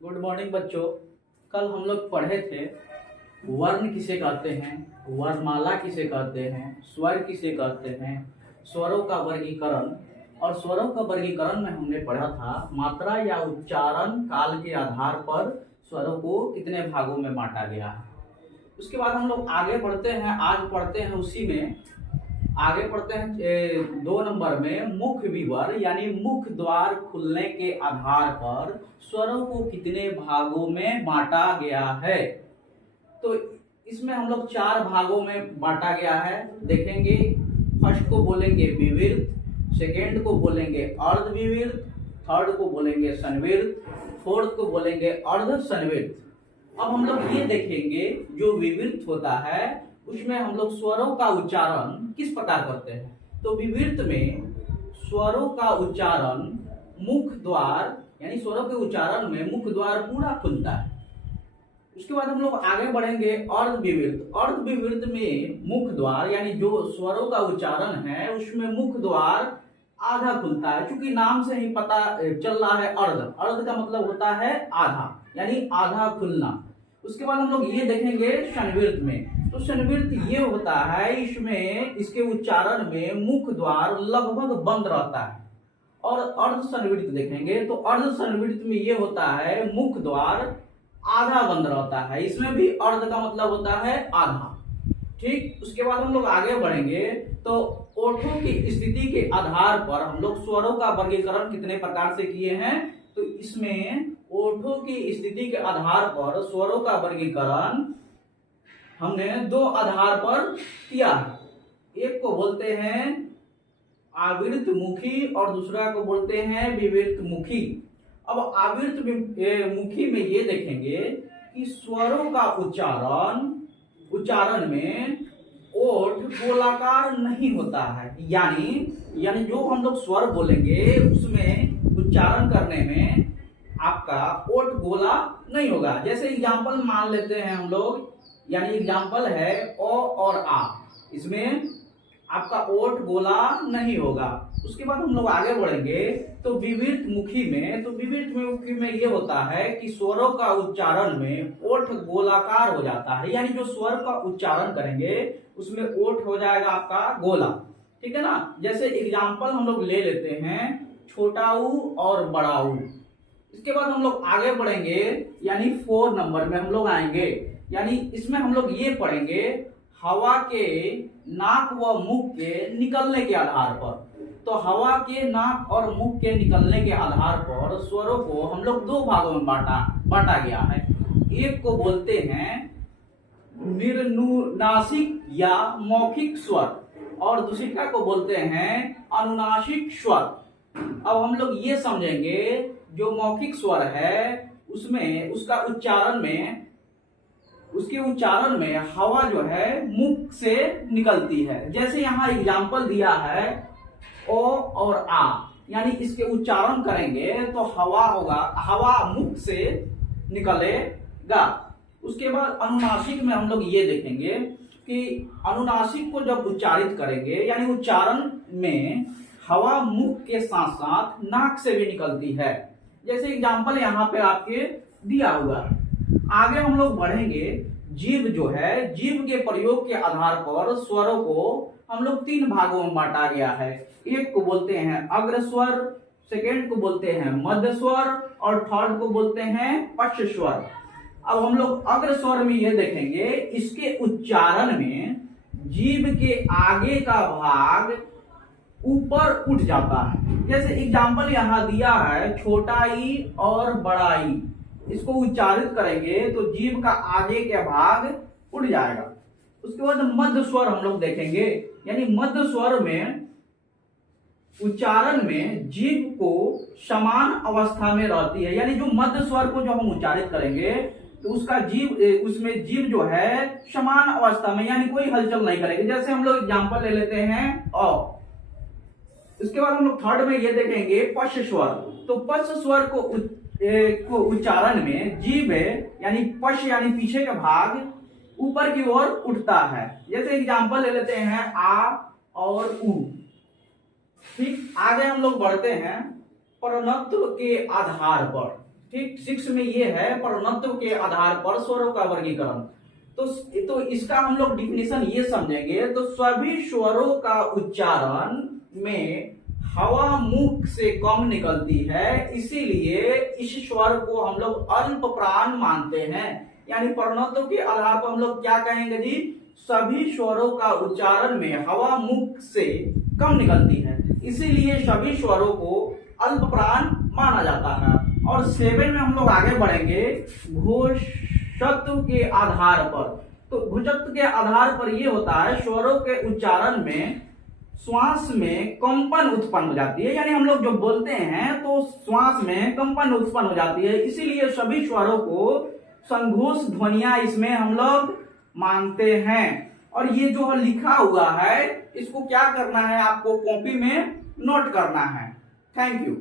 Good morning बच्चों। कल हम लोग पढ़े थे वर्ण किसे कहते हैं, वर्णमाला किसे कहते हैं, स्वर किसे कहते हैं, स्वरों का वर्गीकरण। और स्वरों का वर्गीकरण में हमने पढ़ा था मात्रा या उच्चारण काल के आधार पर स्वरों को कितने भागों में बांटा गया है। उसके बाद हम लोग आगे बढ़ते हैं, आज पढ़ते हैं उसी में आगे पढ़ते हैं 2 नंबर में मुख्य विवर यानी मुख्य द्वार खुलने के आधार पर स्वरों को कितने भागों में बांटा गया है। तो इसमें हम लोग 4 भागों में बांटा गया है, देखेंगे। फर्स्ट को बोलेंगे विवृत, सेकेंड को बोलेंगे अर्ध विवृत, थर्ड को बोलेंगे संवृत, फोर्थ को बोलेंगे अर्ध संवृत। अब हम लोग ये देखेंगे जो विवृत होता है उसमें हम लोग स्वरों का उच्चारण किस प्रकार करते हैं। तो विवृत में स्वरों का उच्चारण मुख्य द्वार यानी स्वरों के उच्चारण में मुख्य द्वार पूरा खुलता है। उसके बाद हम लोग आगे बढ़ेंगे अर्ध विवृत। अर्ध विवृत में मुख्य द्वार यानी जो स्वरों का उच्चारण है उसमें मुख्य द्वार आधा खुलता है। क्योंकि नाम से ही पता चल रहा है अर्ध, अर्ध का मतलब होता है आधा यानी आधा खुलना। उसके बाद हम लोग ये देखेंगे संवृत में। तो संवृत ये होता है इसमें इसके उच्चारण में मुख्य द्वार लगभग बंद रहता है। और अर्ध संवृत देखेंगे तो अर्ध संवृत में ये होता है मुख्य द्वार आधा बंद रहता है। इसमें भी अर्ध का मतलब होता है आधा। ठीक, उसके बाद हम लोग आगे बढ़ेंगे तो ओठों की स्थिति के आधार पर हम लोग स्वरों का वर्गीकरण कितने प्रकार से किए हैं। तो इसमें ओठों की स्थिति के आधार पर स्वरों का वर्गीकरण हमने 2 आधार पर किया है। एक को बोलते हैं आवृत मुखी और दूसरा को बोलते हैं विवृत मुखी। अब आवृत मुखी में ये देखेंगे कि स्वरों का उच्चारण में ओठ गोलाकार नहीं होता है। यानी जो हम लोग स्वर बोलेंगे उसमें उच्चारण करने में आपका ओठ गोला नहीं होगा। जैसे एग्जांपल मान लेते हैं हम लोग, यानी एग्जांपल है ओ और आ, इसमें आपका ओठ गोला नहीं होगा। उसके बाद हम लोग आगे बढ़ेंगे तो विवृत मुखी में। तो विवृत मुखी में ये होता है कि स्वरों का उच्चारण में ओठ गोलाकार हो जाता है। यानी जो स्वर का उच्चारण करेंगे उसमें ओठ हो जाएगा आपका गोला। ठीक है ना। जैसे एग्जांपल हम लोग ले लेते हैं छोटा ऊ और बड़ा ऊ। इसके बाद हम लोग आगे बढ़ेंगे यानी 4 नंबर में हम लोग आएंगे। यानी इसमें हम लोग ये पढ़ेंगे हवा के नाक व मुख के निकलने के आधार पर। तो हवा के नाक और मुख के निकलने के आधार पर स्वरों को हम लोग 2 भागों में बांटा गया है। एक को बोलते हैं निर्नुनासिक या मौखिक स्वर और दूसरा को बोलते हैं अनुनासिक स्वर। अब हम लोग ये समझेंगे जो मौखिक स्वर है उसमें उसके उच्चारण में हवा जो है मुख से निकलती है। जैसे यहाँ एग्जाम्पल दिया है ओ और आ, यानी इसके उच्चारण करेंगे तो हवा मुख से निकलेगा। उसके बाद अनुनासिक में हम लोग ये देखेंगे कि अनुनासिक को जब उच्चारित करेंगे यानी उच्चारण में हवा मुख के साथ साथ नाक से भी निकलती है। जैसे एग्जाम्पल यहाँ पे आपके दिया हुआ है। आगे हम लोग बढ़ेंगे। जीभ जो है, जीभ के प्रयोग के आधार पर स्वरों को हम लोग 3 भागों में बांटा गया है। एक को बोलते हैं अग्र स्वर, सेकेंड को बोलते हैं मध्य स्वर और थर्ड को बोलते हैं पश्च स्वर। अब हम लोग अग्र स्वर में ये देखेंगे इसके उच्चारण में जीभ के आगे का भाग ऊपर उठ जाता है। जैसे एग्जाम्पल यहाँ दिया है छोटा ई और बड़ा ई। इसको उच्चारित करेंगे तो जीभ का आगे का भाग उठ जाएगा। उसके बाद मध्य स्वर हम लोग देखेंगे। यानी मध्य स्वर में उच्चारण में जीभ को समान अवस्था में रहती है। यानी जो मध्य स्वर को जो हम उच्चारित करेंगे तो उसमें जीभ जो है समान अवस्था में यानी कोई हलचल नहीं करेगी। जैसे हम लोग एग्जाम्पल ले लेते हैं अ। इसके बाद हम लोग थर्ड में ये देखेंगे पश्च स्वर। तो पश्च स्वर को उच्चारण में जीभ यानी पश्च यानी पीछे का भाग ऊपर की ओर उठता है। जैसे एग्जांपल ले लेते हैं आ और उ। ठीक, आगे हम लोग बढ़ते हैं प्रणत्व के आधार पर। ठीक 6 में ये है प्रणत्व के आधार पर स्वरों का वर्गीकरण। तो इसका हम लोग डिफिनेशन ये समझेंगे। तो सभी स्वरों का उच्चारण में हवा मुख से कम निकलती है, इसीलिए इस स्वर को हम लोग अल्प प्राण मानते हैं। यानी प्रणत्व के आधार पर हम लोग क्या कहेंगे जी, सभी स्वरों का उच्चारण में हवा मुख से कम निकलती है, इसीलिए सभी स्वरों को अल्प प्राण माना जाता है। और 7 में हम लोग आगे बढ़ेंगे घोषत्व के आधार पर। तो घोषत्व के आधार पर यह होता है स्वरों के उच्चारण में श्वास में कंपन उत्पन्न हो जाती है। यानी हम लोग जो बोलते हैं तो श्वास में कंपन उत्पन्न हो जाती है, इसीलिए सभी स्वरों को संघोष ध्वनियां इसमें हम लोग मानते हैं। और ये जो लिखा हुआ है इसको क्या करना है, आपको कॉपी में नोट करना है। Thank you.